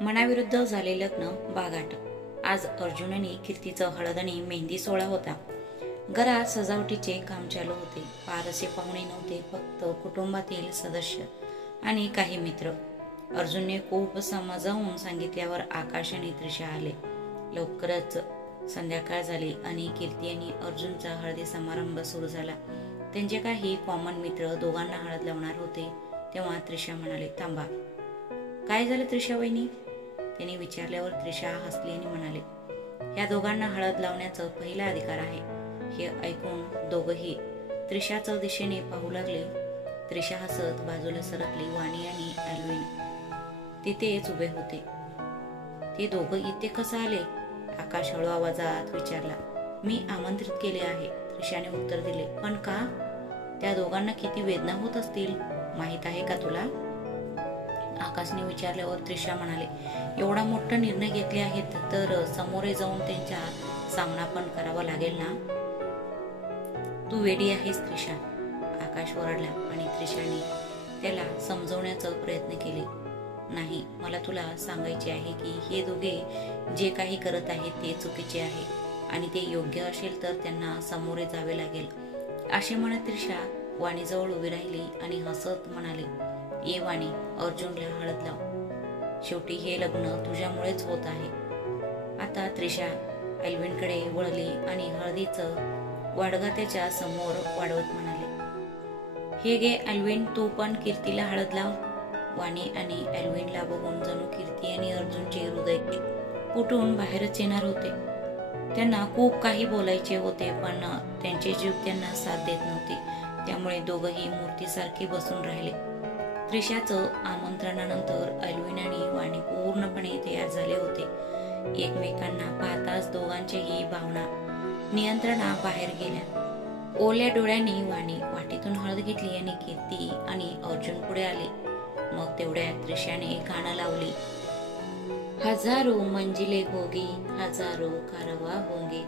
मनाविरुद्ध झाले लग्न बागाट। आज अर्जुन आणि कीर्तीचं हळद आणि मेहंदी सोहळा होता। घरात सजावटीचे काम चालू होते। फारसे पाहुणे नव्हते, फक्त कुटुंबातील सदस्य आणि काही मित्र। अर्जुनने खूप समजावून सांगितल्यावर आकाश आणि त्रिशा आले। लवकरच संध्याकाळ झाली आणि कीर्ती आणि अर्जुनचा हळदी समारंभ सुरू झाला। त्यांचे काही कॉमन मित्र दोघांना हळद लावणार होते। तेव्हा त्रिशा म्हणाले, थांबा, काय झालं त्रिशा वहिनी? त्यांनी विचारल्यावर त्रिशा हसली आणि म्हणाले, या दोघांना हळद लावण्याचा पहिला अधिकार आहे। हे ऐकून दोघंही त्रिशाच्या दिशेने पाहू लागले। त्रिशा हसत बाजूला सरकली। वाणी आणि अल्विन तिथेच उभे होते। ते दोघं इथे कसं आले? आकाश हळू आवाजात विचारला। मी आमंत्रित केले आहे, त्रिशाने उत्तर दिले। पण का? त्या दोघांना किती वेदना होत असतील माहित आहे का तुला? आकाशने विचारल्यावर त्रिशा म्हणाले, एवढा मोठा निर्णय घेतले आहेत तर समोरे जाऊन त्यांचा सामना पण करावा लागेल ना? तू वेडी आहेस त्रिशा, आकाश ओरडला आणि त्रिशाने त्याला समजवण्याचा प्रयत्न केले। नाही, मला तुला सांगायचे आहे की हे दोघे जे काही करत आहेत ते चुकीचे आहे आणि ते योग्य असेल तर त्यांना सामोरे जावे लागेल, असे म्हणत त्रिशा वाणीजवळ उभी राहिली आणि हसत म्हणाली, ये वाणी, अर्जुनला हळद लाव। शेवटी हे लग्न तुझ्यामुळेच होत आहे। आता त्रिशा अल्विनकडे वळली आणि हळदीचं वाडगा त्याच्या समोर वाढवत म्हणाले, हे घे अल्विन, तू पण कीर्तीला हळद लाव। वाणी आणि अल्विनला बघून जणू कीर्ती आणि अर्जुनचे हृदय फुटून बाहेरच येणार होते। त्यांना खूप काही बोलायचे होते, पण त्यांचे जीव त्यांना साथ देत नव्हते। त्यामुळे दोघंही मूर्तीसारखे बसून राहिले। त्रिशाचं आमंत्रणानंतर अल्विन आणि वाणी पूर्णपणे तयार झाले होते। एकमेकांना पाहताच दोघांच्याही भावना नियंत्रणाबाहेर गेल्या। ओल्या डोळ्यांनी वाणी वाटीतून हळद घेतली आणि कीर्ती आणि अर्जुन पुढे आले। मग तेवढ्यात त्रिशाने गाणं लावली, हजारो मंजिले होगी, हजारो कारवा होंगे,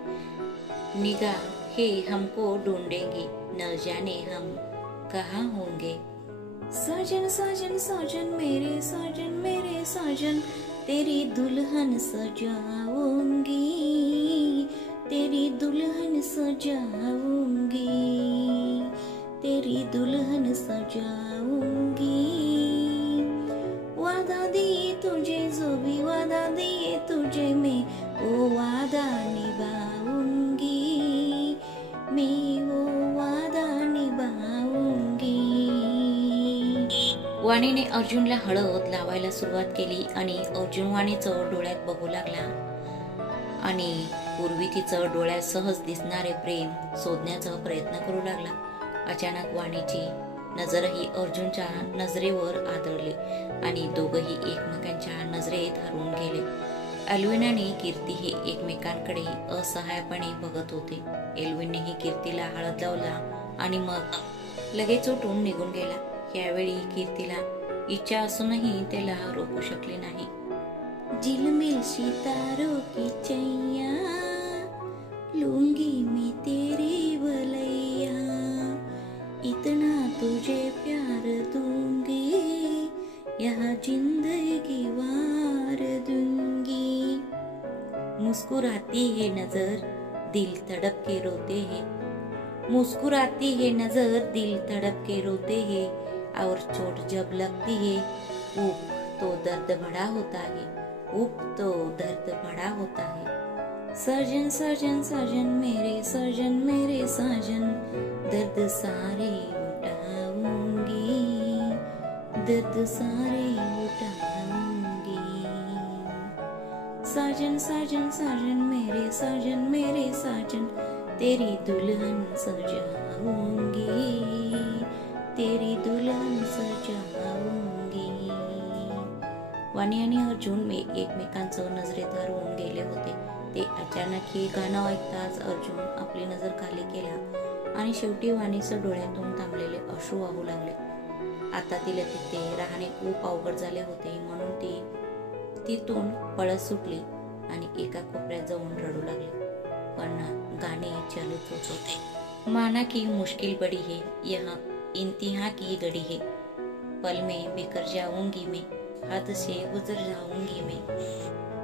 निगाह हे हमको ढूंढेंगे, न जाने हम कहाँ होंगे। साजन साजन साजन मेरे साजन, तेरी दुल्हन सजाऊंगी, तेरी दुल्हन सजाऊंगी, तेरी दुल्हन सजाऊंगी। वादा दिए तुझे, जो भी वादा दिए तुझे मैं, वो वादा निभाऊंगी, मैं वो वादा निभाऊंगी। वाणीने अर्जुनला हळद लावायला सुरुवात केली आणि अर्जुन वाणीचं डोळ्यात बघू लागला आणि पूर्वी तिचं डोळ्यात सहज दिसणारे प्रेम शोधण्याचा प्रयत्न करू लागला। अचानक वाणीची नजरही अर्जुनच्या नजरेवर आदळली आणि दोघंही एकमेकांच्या नजरेत हरवून गेले। अल्विन आणि कीर्ती हे एकमेकांकडे असहायपणे बघत होते। अल्विननेही कीर्तीला हळद लावला आणि मग लगेच उठून निघून गेला। यावेळी कीर्तीला इच्छा असूनही त्याला रोखू शकली नाही। झिलमिल सितारों की छैया, लूंगी मैं तेरी वलैया, इतना तुझे प्यार दूंगी, यहाँ जिंदगी वार दूंगी। मुस्कुराती है नजर, दिल तड़प के रोते हैं, मुस्कुराती है नजर, दिल तड़प के रोते हैं, और चोट जब लगती है, उफ तो दर्द बड़ा होता है, उफ तो दर्द बड़ा होता है। साजन साजन साजन मेरे साजन, दर्द सारे उठाऊंगी, दर्द सारे उठाऊंगी। साजन साजन साजन मेरे साजन, तेरी दुल्हन सजाऊंगी, तेरी दुल्हन सजाऊंगी। वाणी आणि अर्जुन एकमेकांचं नजरेत हरवून गेले होते। ते अचानक हे गाणं ऐकताच अर्जुन आपली नजर खाली केला आणि शेवटी वाणीचं डोळ्यातून थांबलेले अश्रू वाहू लागले। आता तिला तिथे राहणे खूप अवघड झाले होते, म्हणून ती तिथून पळत सुटली आणि एका कोपऱ्यात जाऊन रडू लागली। पण गाणे चालूच होत होते। माना की मुश्किल बड़ी है, यह इंतहा की घड़ी है, पल में बिखर जाऊंगी मैं, हद से गुजर जाऊंगी मैं।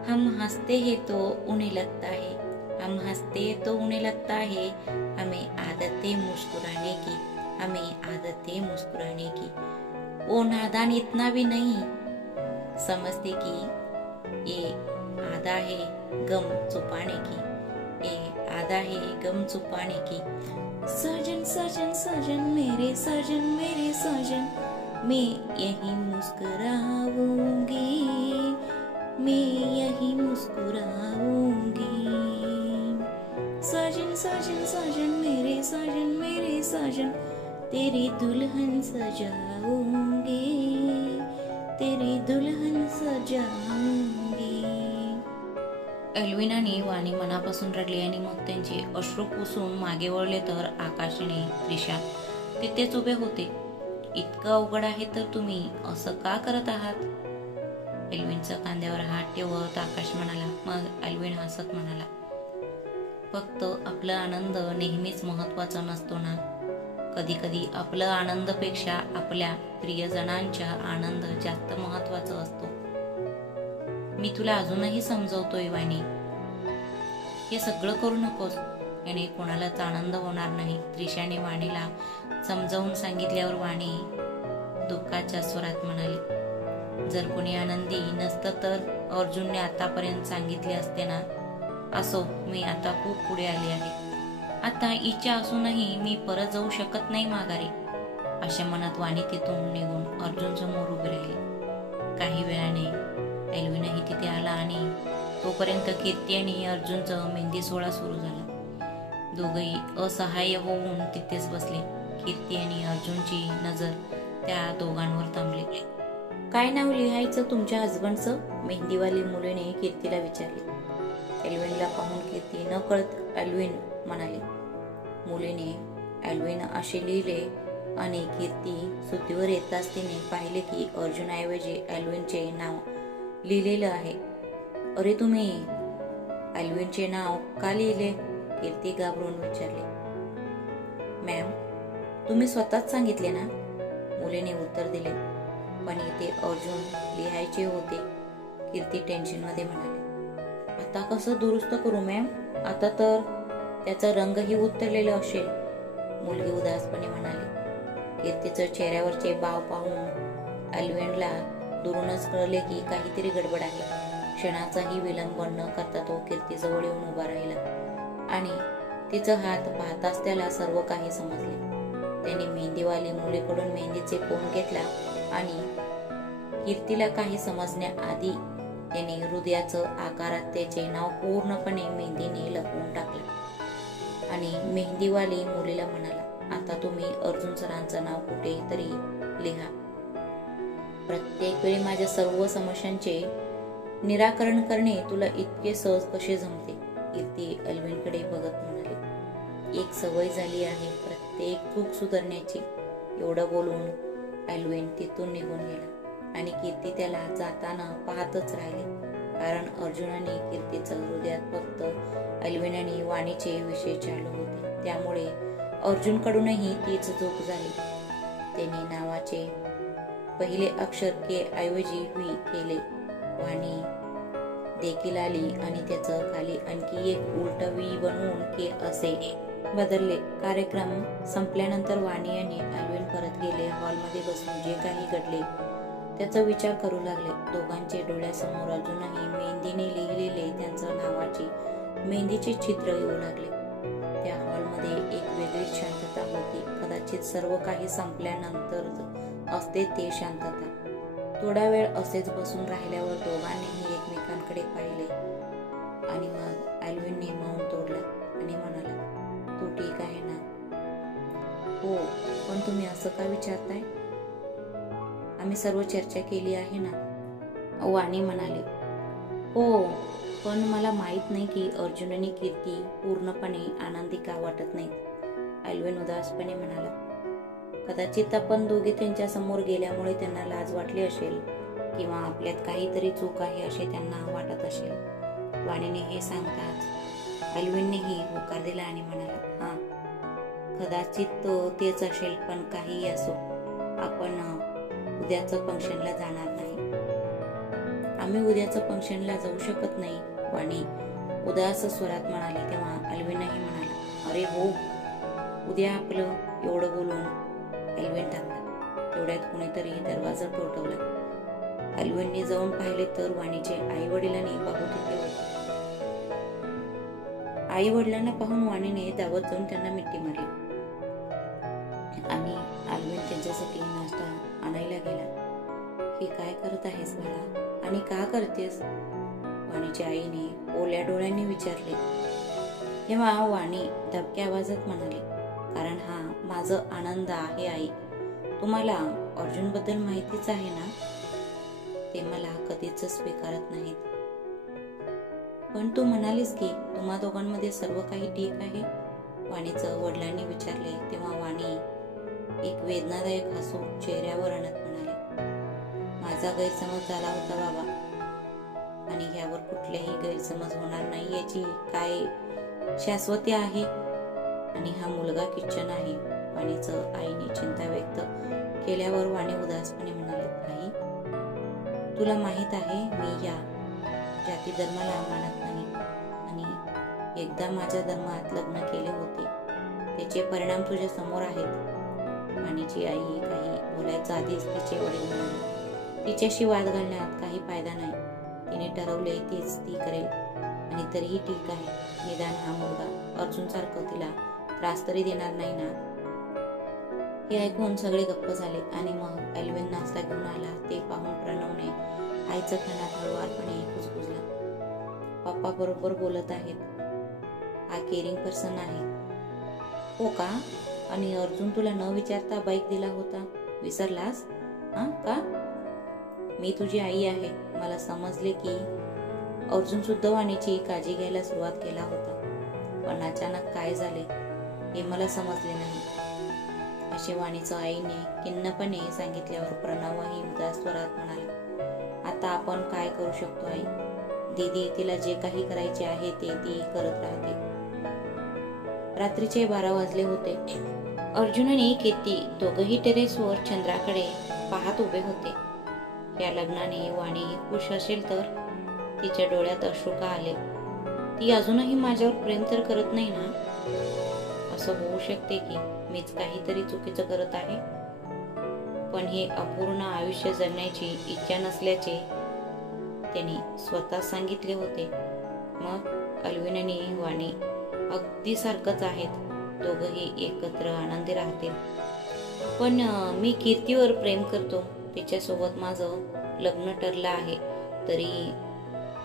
हम हंसते हैं तो उन्हें लगता है, हम हंसते तो उन्हें लगता है हमें आदत है मुस्कुराने की, हमें आदत है मुस्कुराने की। वो नादान इतना भी नहीं समझते कि ये आदा है गम छुपाने की, ये आदा है गम छुपाने की। सजन सजन सजन मेरे सजन मेरे सजन, मैं यही मुस्कुराऊंगी, मैं यही मुस्कुराऊंगी। सजन सजन सजन मेरे सजन, तेरी दुल्हन सजाऊंगी, तेरी दुल्हन सजाऊंगी। एल्विनाने वाणी मनापासून रडली आणि मग त्यांचे अश्रू पुसून मागे वळले तर आकाश आणि त्रिशा तिथेच उभे होते. इतकं अवघड आहे तर तुम्ही असं का करत आहात? एल्विनच्या खांद्यावर हात ठेवत आकाश म्हणाला. मग एल्विन हसत म्हणाला, फक्त आपला आनंद नेहमीच महत्वाचा नसतो ना. कधी कधी आपला आनंदापेक्षा आपल्या प्रियजनांचा आनंद जास्त महत्वाचा असतो. मी तुला अजूनही समजवतोय वाणी, हे सगळं करू नकोस, याने कोणालाच आनंद होणार नाही. त्रिशाने वाणीला समजावून सांगितल्यावर वाणी दुःखाच्या स्वरात म्हणाली, जर कोणी आनंदी नसतं तर अर्जुनने आतापर्यंत सांगितले असते ना. असो, मी आता खूप पुढे आली आहे. आता इच्छा असूनही मी परत जाऊ शकत नाही माघारी. अशा मनात वाणी तिथून निघून अर्जुन समोर उभी राहिली. काही वेळाने एल्विनही तिथे आला आणि तोपर्यंत कीर्ती आणि अर्जुनचं मेहंदी सोहळा सुरू झाला. दोघेही असहाय्य होऊन तिथेच बसले. कीर्ती आणि अर्जुनची नजर त्या दोघांवर थांबली. काय नाव लिहायचं तुमच्या हजबंडचं? मेहंदीवाली मुलीने कीर्तीला विचारले. एल्विनला पाहून कीर्ती न कळत एल्विन म्हणाली. मुलीने एल्विन असे लिहिले आणि कीर्ती सुतीवर येताच तिने पाहिले की अर्जुनऐवजी एल्विनचे नाव लिहिलेलं आहे. अरे, तुम्ही एल्विनचे नाव का लिहिले? कीर्ती घाबरून विचारली. मॅम, तुम्ही स्वतःच सांगितले ना, मुलीने उत्तर दिले. पण इथे अर्जुन लिहायचे होते. कीर्ती टेन्शन मध्ये म्हणाली. आता कसं दुरुस्त करू मॅम? आता तर त्याचा रंगही उतरलेला असेल, मुलगी उदासपणे म्हणाली. कीर्तीच्या चेहऱ्यावरचे भाव पाहून एल्विनला दुरूनच कळले की काहीतरी गडबड आहे. क्षणाचाही विलंब न करता तो कीर्तीजवळ येऊन उभा राहिला आणि तिचा हात पाहताच त्याला सर्व काही समजले. त्याने मेहंदीवाली मुलीकडून मेहंदीचे कोन घेतला आणि कीर्तीला काही समजण्याआधी त्याने हृदयाचं आकारात त्याचे नाव पूर्णपणे मेहंदीने लपवून टाकले आणि मेहंदीवाली मुलीला म्हणाला, आता तुम्ही अर्जुन सरांचं नाव कुठे तरी लिहा. प्रत्येक वेळी माझ्या सर्व समस्यांचे निराकरण करणे तुला इतके सहज कसे जमते? कीर्ती एल्विनकडे बघत म्हणाली. एक सवय झाली आहे प्रत्येक चूक सुधारण्याची. एवढं बोलून एल्विन तिथून निघून गेला आणि कीर्ती त्याला जाताना पाहतच राहिली. कारण अर्जुन आणि कीर्तीच्या हृदयात फक्त एल्विन आणि वाणीचे विषय चालू होते. त्यामुळे अर्जुनकडूनही तीच चूक झाली. त्याने नावाचे पहिले अक्षर के ऐवजी व्ही केले. वाणी देखील आली आणि त्याचं खाली आणखी एक उलट व्ही बनवून के असे बदलले. कार्यक्रम संपल्यानंतर वाणी आणि एल्विन परत गेले. हॉलमध्ये बसून जे काही घडले त्याचा विचार करू लागले. दोघांचे डोळ्यासमोर अजूनही मेहंदीने लिहिलेले त्यांच्या नावाचे मेहंदीचे चित्र येऊ लागले. त्या हॉलमध्ये एक वेगळीच शांतता होती. कदाचित सर्व काही संपल्यानंतर असते ते शांतता. थोडा वेळ असेच बसून राहिल्यावर दोघांनीही एकमेकांकडे पाहिले आणि मग एल्विनने मौन तोडला आणि म्हणाला, तू ठीक आहे ना? हो, पण तुम्ही असं का विचारताय? आम्ही सर्व चर्चा केली आहे ना, वाणी म्हणाली. हो, पण मला माहित नाही की अर्जुन आणि कीर्ती पूर्णपणे आनंदी का वाटत नाहीत. एल्विन उदासपणे म्हणाला. कदाचित आपण दोघे त्यांच्या समोर गेल्यामुळे त्यांना लाज वाटली असेल किंवा आपल्यात काहीतरी चूक आहे असे त्यांना वाटत असेल. वाणीने हे सांगताच एल्विननेही होकार दिला आणि म्हणाला, हा, कदाचित तेच असेल, पण काही असो, आपण उद्याच फंक्शनला जाणार नाही. आम्ही उद्याचं फंक्शनला जाऊ शकत नाही, वाणी उदास स्वरात म्हणाली. तेव्हा अल्विनही म्हणाला, अरे हो, उद्या आपलं. एवढं बोलून अल्विन थांबला. तेवढ्यात कोणीतरी दरवाजा ठोठावला. अल्विनने जाऊन पाहिले तर वाणीचे आई वडिलांनी बाबू तिथे होते. आई वडिलांना पाहून वाणीने धावत जाऊन त्यांना मिठी मारली आणि अल्विन त्यांच्यासाठी नाश्ता आणायला गेला. हे काय करत आहेस बाळा, आणि का करतेस, वाणीच्या आईने ओल्या डोळ्यांनी विचारले. तेव्हा वाणी दबक्या आवाजात म्हणाली, कारण हा माझा आनंद आहे आई. तुम्हाला अर्जुन बद्दल माहितीच आहे ना, ते मला कधीच स्वीकारत नाहीत. पण तू म्हणालीस की तुम्हा दोघांमध्ये सर्व काही ठीक आहे, वाणीचं वडिलांनी विचारले. तेव्हा वाणी एक वेदनादायक हसू चेहऱ्यावर आणत म्हणाले, माझा गैरसमज झाला होता बाबा, आणि ह्यावर कुठलेही गैरसमज होणार नाही याची काय शाश्वती आहे. आणि हा मुलगा किचन आहे. वाणीचं आईने चिंता व्यक्त केल्यावर वाणी उदासपणे म्हणाले, आई तुला माहित आहे मी या जाती धर्माला मानत नाही, आणि एकदा माझ्या धर्मात लग्न केले होते, त्याचे परिणाम तुझ्या समोर आहेत. वाणीची आई काही बोलायच्या आधीच तिचे वडील म्हणाले, तिच्याशी वाद घालण्यात काही फायदा नाही. तिने ठरवले तीच ती करेल, आणि तरीही ठीक आहे. निदान हा मुलगा अर्जुन सारखं तिला त्रास तरी देणार नाही ना. हे ऐकून सगळे गप्प झाले. आणि मग अल्विन नाश्ता घेऊन आला. ते पाहून प्रणवने आईचं खाण्यात हळुवारपणे कुजबुजला, पप्पा बरोबर बोलत आहेत, हा केअरिंग पर्सन आहे. हो का, आणि अर्जुन तुला न विचारता बाईक दिला होता, विसरलास का? मी तुझी आई आहे. मला समजले की अर्जुन सुद्धा वाणीची काळजी घ्यायला सुरुवात केला होता, पण अचानक काय झाले हे मला समजले नाही, असे वाणीचं आईने खिन्नपणे सांगितल्यावर प्रणवही उदास स्वरात म्हणाला, आता आपण काय करू शकतो आई, दीदी तिला जे काही करायचे आहे ते ती करत राहते. रात्रीचे 12 वाजले होते. अर्जुन आणि कीर्ती दोघंही टेरेसवर चंद्राकडे पाहत उभे होते. या लग्नाने वाणी खुश असेल तर तिच्या डोळ्यात अश्रू का आले? ती अजूनही माझ्यावर प्रेम तर करत नाही ना? असं होऊ शकते की मीच काहीतरी चुकीचं करत आहे, पण हे अपूर्ण आयुष्य जगण्याची इच्छा नसल्याचे त्यांनी स्वतः सांगितले होते. मग अल्विन आणि वाणी अगदी सारखंच आहेत, दोघंही एकत्र आनंदी राहतील. पण मी कीर्तीवर प्रेम करतो, तिच्यासोबत माझं लग्न ठरलं आहे, तरी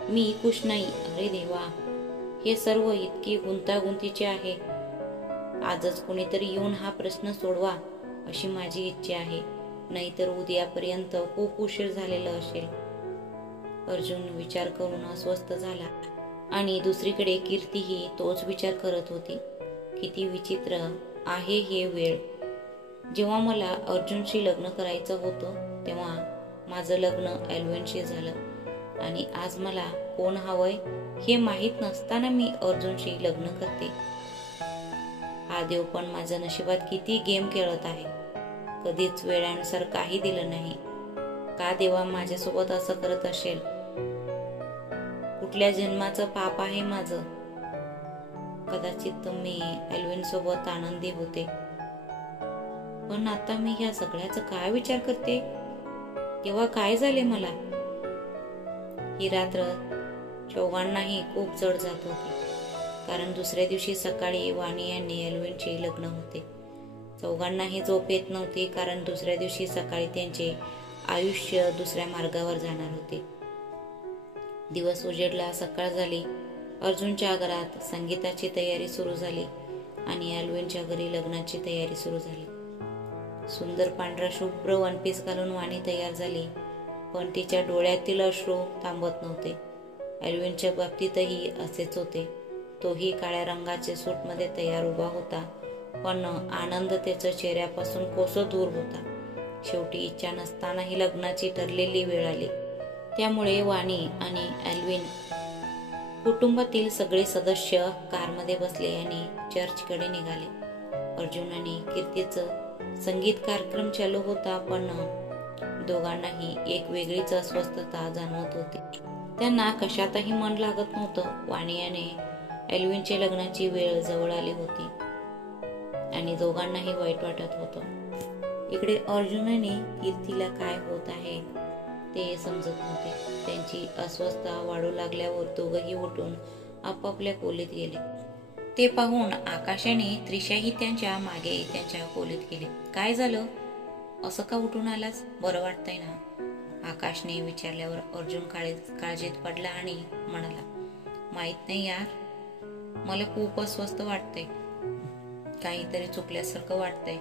मी खुश नाही. अरे देवा, हे सर्व इतकी गुंतागुंतीचे आहे. आजच कोणीतरी येऊन हा प्रश्न सोडवा अशी माझी इच्छा आहे, नाहीतर उद्यापर्यंत खूप उशीर झालेला असेल. अर्जुन विचार करून अस्वस्थ झाला आणि दुसरीकडे कीर्तीही तोच विचार करत होती. किती विचित्र आहे हे वेळ. जेव्हा मला अर्जुनशी लग्न करायचं होतं तेव्हा माझं लग्न अल्विनशी झालं, आणि आज मला कोण हवंय हे माहीत नसताना मी अर्जुनशी लग्न करते. हा देव पण माझ्या नशिबात किती गेम खेळत आहे. कधीच वेळानुसार काही दिलं नाही. का देवा माझ्यासोबत असं करत असेल? कुठल्या जन्माचं पाप आहे माझं? कदाचित मी अल्विन सोबत आनंदी होते, पण आता मी ह्या सगळ्याचा काय विचार करते? तेव्हा काय झाले मला? ही रात्र चौघांनाही खूप जड जात होती, कारण दुसऱ्या दिवशी सकाळी वाणी आणि अल्विनचे लग्न होते. चौघांनाही झोप येत नव्हती, कारण दुसऱ्या दिवशी सकाळी त्यांचे आयुष्य दुसऱ्या मार्गावर जाणार होते. दिवस उजेडला, सकाळ झाली. अर्जुनच्या घरात संगीताची तयारी सुरू झाली आणि अल्विनच्या घरी लग्नाची तयारी सुरू झाली. सुंदर पांढरा शुभ्र वनपीस घालून वाणी तयार झाली, पण तिच्या डोळ्यातील अश्रू थांबत नव्हते. अल्विनच्या बाबतीतही असेच होते. तोही काळ्या रंगाचे सूटमध्ये तयार उभा होता, पण आनंद त्याच्या चेहऱ्यापासून कोसो दूर होता. शेवटी इच्छा नसतानाही लग्नाची ठरलेली वेळ आली. त्यामुळे वाणी आणि अल्विन कुटुंबातील सगळे सदस्य कारमध्ये बसले आणि चर्चकडे निघाले. अर्जुन आणि कीर्तीचं संगीत कार्यक्रम चालू होता, पण दोघांनाही एक वेगळीच अस्वस्थता जाणवत होती. त्यांना कशातही मन लागत नव्हतं. वाणी आणि एल्विनचे लग्नाची वेळ जवळ आली होती आणि दोघांनाही वाईट वाटत होतं. इकडे अर्जुनने कीर्तीला काय होत आहे ते समजत नव्हते. त्यांची अस्वस्थता वाढू लागल्यावर दोघंही उठून आपापल्या खोलीत गेले. ते पाहून आकाशाने त्रिशाही त्यांच्या मागे त्यांच्या खोलीत गेले. काय झालं? असं का उठून आलास? बरं वाटतंय ना? आकाशने विचारल्यावर अर्जुन काळजीत पडला आणि म्हणाला, माहित नाही यार, मला खूप अस्वस्थ वाटतंय. काहीतरी चुकल्यासारखं वाटतंय.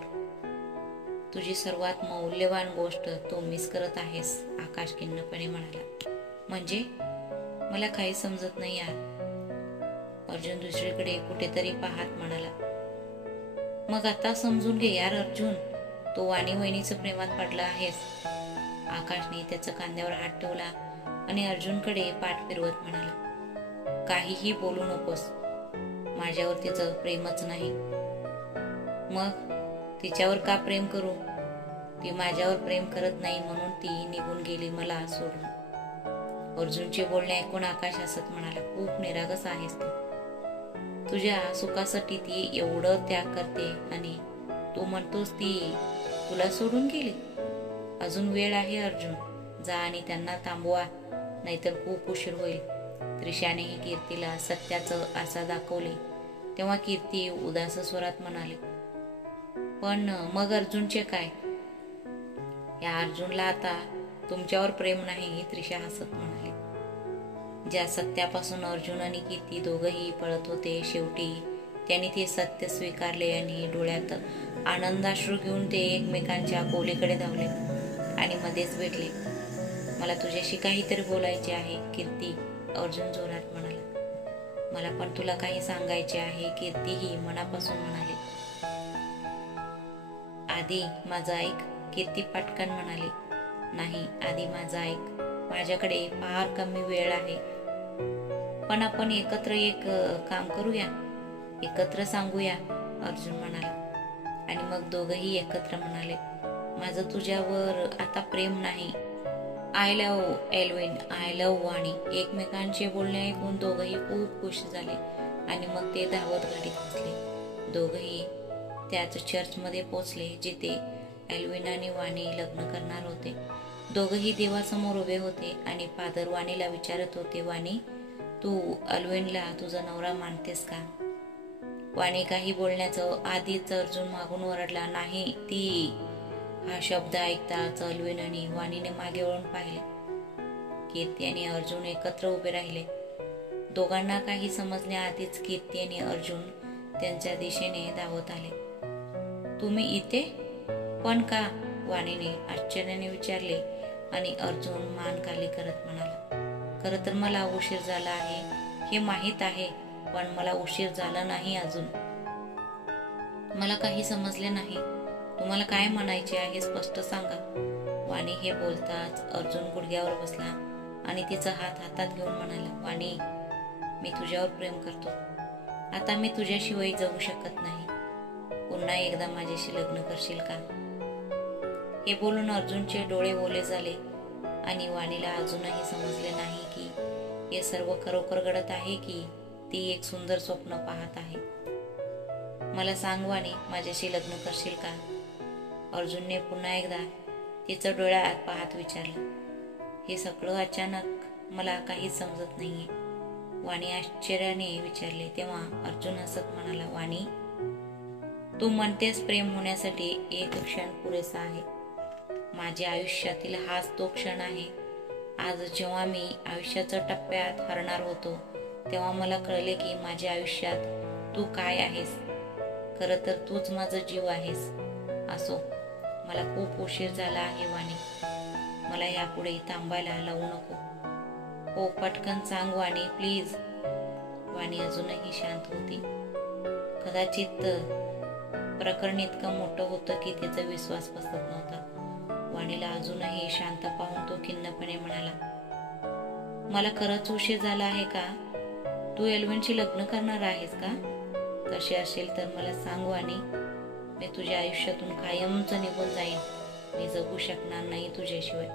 तुझी सर्वात मौल्यवान गोष्ट तू मिस करत आहेस, आकाश खिन्नपणे म्हणाला. म्हणजे? मला काही समजत नाही यार. अर्जुन दुसरीकडे कुठेतरी पाहत म्हणाला. मग आता समजून घे यार अर्जुन, तू वाणी वहिनीचं प्रेमात पडला आहेस. आकाशने त्याच्या खांद्यावर हात ठेवला आणि अर्जुनकडे पाठ फिरवत म्हणाला, काहीही बोलू नकोस. माझ्यावर तिचं प्रेमच नाही. मग तिच्यावर का प्रेम करू? ती माझ्यावर प्रेम करत नाही म्हणून ती निघून गेली मला सोडून. अर्जुनचे बोलणे ऐकून आकाश हसत म्हणाला, खूप निरागस आहेस तू. तुझ्या सुखासाठी ती एवढं त्याग करते आणि तू म्हणतोस ती तुला सोडून गेली. अजून वेळ आहे अर्जुन, जा आणि त्यांना थांबवा, नाहीतर खूप उशीर होईल. त्रिशानेही कीर्तीला सत्याचं आशा दाखवली. तेव्हा कीर्ती उदास स्वरात म्हणाली, पण मग अर्जुनचे काय? या अर्जुनला आता तुमच्यावर प्रेम नाही, त्रिशा हसत म्हणाली. ज्या सत्यापासून अर्जुन आणि कीर्ती दोघंही पळत होते, शेवटी त्यांनी ते सत्य स्वीकारले आणि डोळ्यात आनंदाश्रू घेऊन ते एकमेकांच्या खोलीकडे धावले आणि मध्येच भेटले. मला तुझ्याशी काहीतरी बोलायचे आहे कीर्ती, अर्जुन जोरात म्हणाला. मला पण तुला काही सांगायचे आहे, कीर्तीही मनापासून म्हणाली. आधी माझं ऐक, कीर्ती पटकन म्हणाली. नाही, आधी माझं ऐक. माझ्याकडे फार कमी वेळ आहे, पण आपण एकत्र एक काम करूया, एकत्र सांगूया, अर्जुन म्हणाला. आणि मग दोघंही एकत्र म्हणाले, माझं तुझ्यावर आता प्रेम नाही. I love Elvin, I love Vani. एकमेकांचे बोलणे ऐकून दोघंही खूप खुश झाले आणि मग ते धावत गाडीत बसले. दोघंही त्याच चर्चमध्ये पोचले जिथे एल्विन आणि वाणी लग्न करणार होते. दोघंही देवासमोर उभे होते आणि फादर वाणीला विचारत होते, वाणी, तू एल्विनला तुझा नवरा मानतेस का? वाणी काही बोलण्याचं आधीच अर्जुन मागून ओरडला. नाही, ती. हा शब्द ऐकताच एल्विन आणि वाणीने मागे वळून पाहिले. कीर्ती आणि अर्जुन एकत्र उभे राहिले. दोघांना काही समजण्याआधीच कीर्ती आणि अर्जुन त्यांच्या दिशेने धावत आले. तुम्ही इथे पण का? वाणीने आश्चर्याने विचारले आणि अर्जुन मान खाली करत म्हणाला, खरं तर मला उशीर झाला आहे हे माहीत आहे, पण मला उशीर झाला नाही अजून. मला काही समजले नाही. तुम्हाला काय म्हणायचे आहे स्पष्ट सांगा. वाणी हे बोलताच अर्जुन गुडघ्यावर बसला आणि तिचा हात हातात घेऊन म्हणाला, वाणी, मी तुझ्यावर प्रेम करतो. आता मी तुझ्याशिवाय जगू शकत नाही. पुन्हा एकदा माझ्याशी लग्न करशील का? हे बोलून अर्जुनचे डोळे ओले झाले आणि वाणीला अजूनही समजले नाही की हे सर्व खरोखर घडत आहे की ती एक सुंदर स्वप्न पाहत आहे. मला सांग वाणी, माझ्याशी लग्न करशील का? अर्जुनने पुन्हा एकदा तिचं डोळ्यात पाहत विचारलं. हे सगळं अचानक मला काहीच समजत नाहीये, वाणी आश्चर्याने विचारले. तेव्हा अर्जुन हसत म्हणाला, वाणी, तू म्हणतेस प्रेम होण्यासाठी एक क्षण पुरेसा आहे. माझ्या आयुष्यातील हाच तो क्षण आहे. आज जेव्हा मी आयुष्याच्या टप्प्यात हरणार होतो तेव्हा मला कळले की माझ्या आयुष्यात तू काय आहेस. खरं तर तूच माझा जीव आहेस. असो, मला खूप उशीर झाला आहे वाणी, मला यापुढे थांबायला लावू नको. हो, पटकन सांग वाणी, प्लीज. वाणी अजूनही शांत होती. कदाचित प्रकरण इतकं मोठं होतं की तिचा विश्वास बसत नव्हता. वाणीला अजूनही शांत पाहून तो खिन्नपणे म्हणाला, मला खरंच उशीर झाला आहे का? तू एल्विनशी लग्न करणार आहेस का? तसे असेल तर मला सांग वाणी, मी तुझ्या आयुष्यातून कायमच निघून जाईन. मी जगू शकणार नाही तुझ्याशिवाय.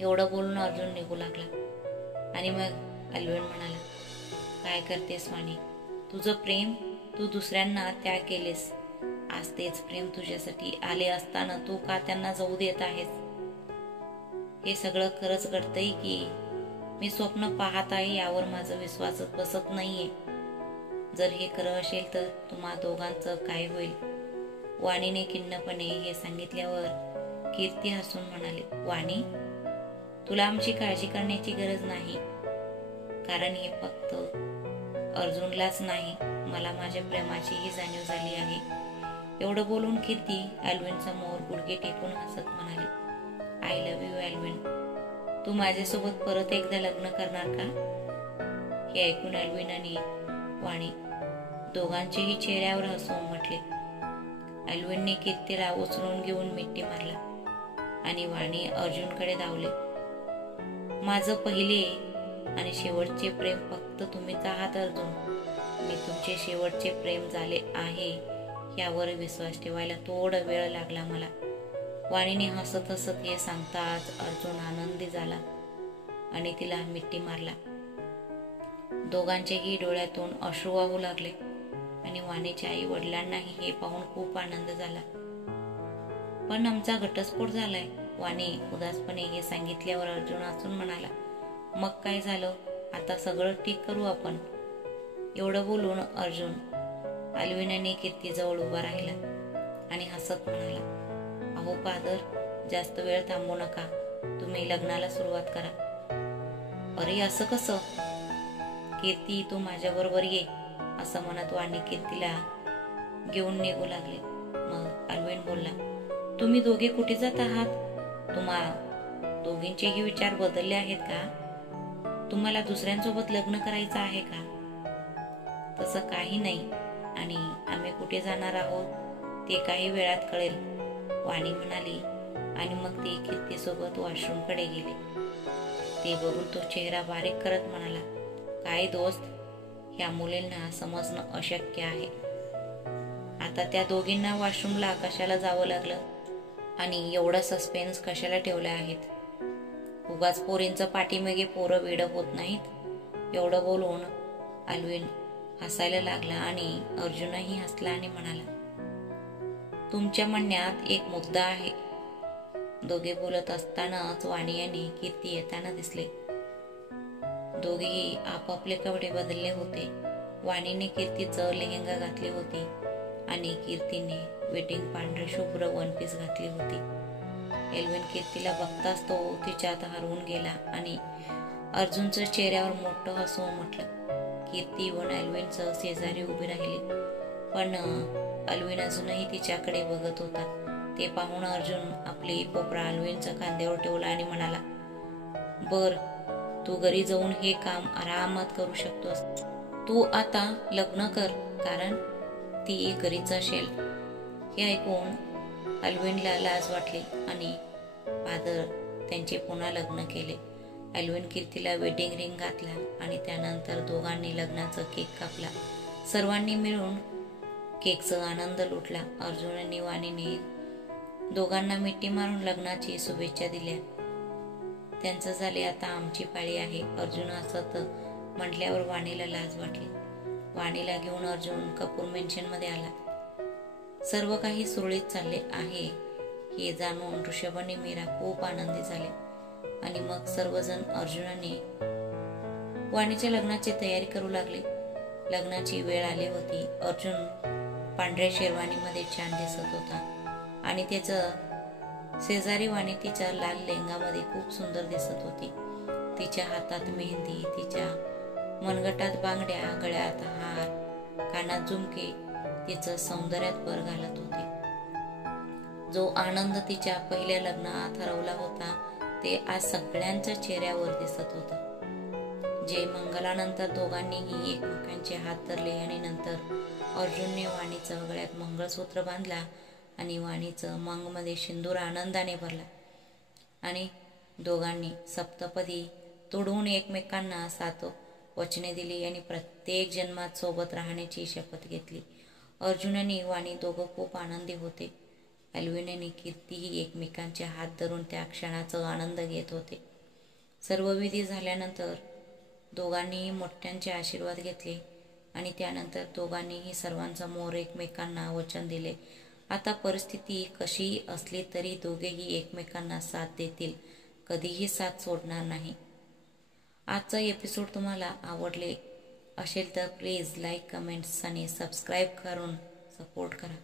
एवढं बोलून अर्जुन निघू लागला. आणि मग अल्विन म्हणाला, काय करतेस वाणी? तुझं प्रेम तू दुसऱ्यांना त्याग केलेस. आज तेच प्रेम तुझ्यासाठी आले असताना तू का त्यांना जाऊ देत आहेस? हे सगळं खरंच घडतंय की मी स्वप्न पाहत आहे यावर माझा विश्वासच बसत नाहीये. जर हे खरं असेल तर तुम्हा दोघांचं काय होईल? वाणीने खिन्नपणे हे सांगितल्यावर कीर्ती हसून म्हणाले, वाणी, तुला आमची काळजी करण्याची गरज नाही. कारण हे फक्त अर्जुनलाच नाही, मला माझ्या प्रेमाचीही जाणीव झाली आहे. एवढं बोलून कीर्ती अल्विन समोर गुडघे टेकून हसत म्हणाली, आय लव्ह यू अल्विन. तू माझ्यासोबत परत एकदा लग्न करणार का? हे ऐकून अल्विन आणि वाणी दोघांचेही चेहऱ्यावर हसू उमटले. अल्विनने कीर्तीला उचलून घेऊन मिठी मारला आणि वाणी अर्जुनकडे धावले. माझं पहिले आणि शेवटचे प्रेम फक्त तुम्हीच आहात अर्जुन. मी तुमचे शेवटचे प्रेम झाले आहे यावर विश्वास ठेवायला थोडा वेळ लागला मला. वाणीने हसत हसत हे सांगताच अर्जुन आनंदी झाला आणि तिला मिठी मारला. दोघांच्याही डोळ्यातून अश्रू वाहू लागले आणि वाणीच्या आई वडिलांनाही हे पाहून खूप आनंद झाला. पण आमचा घटस्फोट झालाय, वाणी उदासपणे हे सांगितल्यावर अर्जुन हसून म्हणाला, मग काय झालं? आता सगळं ठीक करू आपण. एवढं बोलून अर्जुन अल्विन आणि कीर्तीजवळ उभा राहिला आणि हसत म्हणाला, अहो फादर, जास्त वेळ थांबू नका, तुम्ही लग्नाला सुरुवात करा. अरे असं कसं? कीर्ती, तू माझ्या बरोबर ये, असं म्हणत वाणी कीर्तीला घेऊन निघू लागले. मग अल्विन बोलला, तुम्ही दोघे कुठे जात आहात? तुम्हा दोघींचेही विचार बदलले आहेत का? तुम्हाला दुसऱ्यांसोबत लग्न करायचं आहे का? तसं काही नाही, आणि आम्ही कुठे जाणार आहोत ते काही वेळात कळेल, वाणी म्हणाली. आणि मग ती कीर्तीसोबत वॉशरूमकडे गेली. ते बघून तो चेहरा बारीक करत म्हणाला, काय दोस्त, ह्या मुलींना समजणं अशक्य आहे. आता त्या दोघींना वॉशरूमला कशाला जावं लागलं आणि एवढा सस्पेन्स कशाला ठेवले आहेत? उगाच पोरींचं पाठीमागे पोरं वेडं होत नाहीत. एवढं बोलून अल्विन हसायला लागला आणि अर्जुनही हसला आणि म्हणाला, तुमच्या म्हणण्यात एक मुद्दा आहे. दोघे बोलत असतानाच वाणी आणि कीर्ती येताना दिसले. दोघेही आपापले कपडे बदलले होते. वाणीने कीर्तीचं लेहंगा घातली होती आणि कीर्तीने वेटिंग पांढरे शुभ्र वन पीस घातली होती. अल्विन कीर्तीला बघताच तो तिच्यात हरवून गेला आणि अर्जुनच्या चेहऱ्यावर मोठं हसू उमटलं. कीर्ती व अल्विनचं शेजारी उभी राहिली, पण अल्विन अजूनही तिच्याकडे बघत होता. ते पाहून अर्जुन आपली पोपरा अल्विनच्या खांद्यावर ठेवला आणि म्हणाला, बर, तू घरी जाऊन हे काम आरामात करू शकतोस. तू आता लग्न कर, कारण ती घरीच असेल. हे ऐकून अल्विनला लाज वाटली आणि फादर त्यांचे पुन्हा लग्न केले. अल्विन कीर्तीला वेडिंग रिंग घातला आणि त्यानंतर दोघांनी लग्नाचा केक कापला. सर्वांनी मिळून केकचा आनंद लुटला. अर्जुन आणि वाणीने दोघांना मिठी मारून लग्नाची शुभेच्छा दिल्या. त्यांचं झाले, आता आमची पाळी आहे, अर्जुन हसत म्हटल्यावर वाणीला लाज वाटली. वाणीला घेऊन अर्जुन कपूर मेन्शन मध्ये आला. सर्व काही सुरळीत चालले आहे हे जाणून ऋषभ आणि मीरा खूप आनंदी झाले. आणि मग सर्वजण अर्जुनाने वाणीच्या लग्नाची तयारी करू लागले. लग्नाची वेळ आली होती. अर्जुन पांढऱ्या शेरवानीमध्ये छान दिसत होता आणि त्याचं शेजारी वाणी तिच्या लाल लेंगामध्ये खूप सुंदर दिसत होती. तिच्या हातात मेहंदी, तिच्या मनगटात बांगड्या, गळ्यात हार, कानात झुमके तिचं सौंदर्यात भर घालत होते. जो आनंद तिच्या पहिल्या लग्नात हरवला होता ते आज सगळ्यांच्या चेहऱ्यावर दिसत होता. जय मंगलानंतर दोघांनीही एकमेकांचे हात धरले आणि नंतर अर्जुनने वाणीचं गळ्यात मंगळसूत्र बांधला आणि वाणीचं मांगमध्ये सिंदूर आनंदाने भरला आणि दोघांनी सप्तपदी तोडून एकमेकांना 7 वचने दिली आणि प्रत्येक जन्मात सोबत राहण्याची शपथ घेतली. अर्जुन आणि वाणी दोघं खूप आनंदी होते. अल्विन आणि कीर्तीही एकमेकांचे हात धरून त्या क्षणाचा आनंद घेत होते. सर्व विधी झाल्यानंतर दोघांनीही मोठ्यांचे आशीर्वाद घेतले आणि त्यानंतर दोघांनीही सर्वांसमोर एकमेकांना वचन दिले. आता परिस्थिती कशीही असली तरी दोघेही एकमेकांना साथ देतील, कधीही साथ सोडणार नाही. आजचा एपिसोड तुम्हाला आवडले असेल तर प्लीज लाईक, कमेंट्स आणि सबस्क्राईब करून सपोर्ट करा.